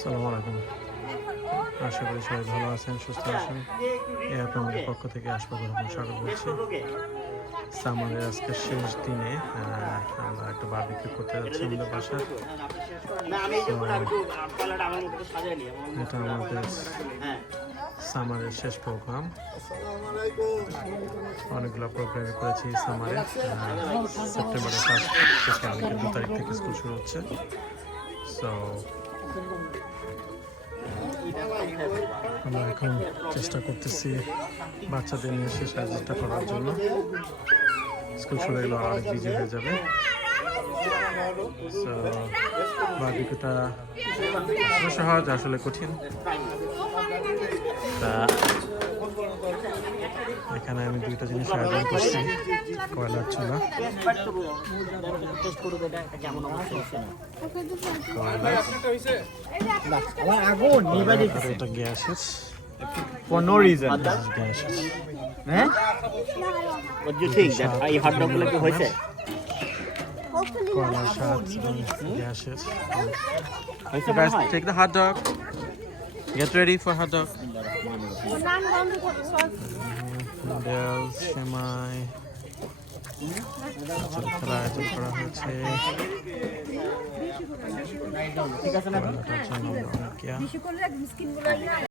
আসসালামু আলাইকুম। আশা করি সবাই ভালো আছেন, সুস্থ আছেন। এই আপনাদের পক্ষ থেকে আসবাবুর স্বাগত করছি। সামারের আজকে শেষ দিনে আমরা একটা বারবিকিউ করতে যাচ্ছি আমাদের বাসায়। এটা আমাদের সামারের শেষ প্রোগ্রাম। অনেকগুলো প্রোগ্রামে করেছি সামারে। সেপ্টেম্বরের 1 থেকে আমাদের 2 তারিখ থেকে স্কুল শুরু হচ্ছে। সো আমরা এখন চেষ্টা করতেছি বাচ্চাদের নিয়ে শেষ কাজটা করার জন্য। স্কুল শুরু হলে অনেক বিজি হয়ে যাবে। সো বারবিকিউটা সহজ, আসলে কঠিন। তা এখানে আমি 2টা জিনিস আয়োজন করছি। কয়লার চুলা, এটা গ্যাসের। For no reason. গ্যাসের Eh? What do you think? That I hot dog like হয়েছে? কয়লার স্বাদ গ্যাসের। হয়েছে You guys take the hot dog. Get ready for hot dog. Noodles, সেমাই, খেলা আয়োজন করা হয়েছে। ঠিক আছে না? কয়লাটার জন্য অনেক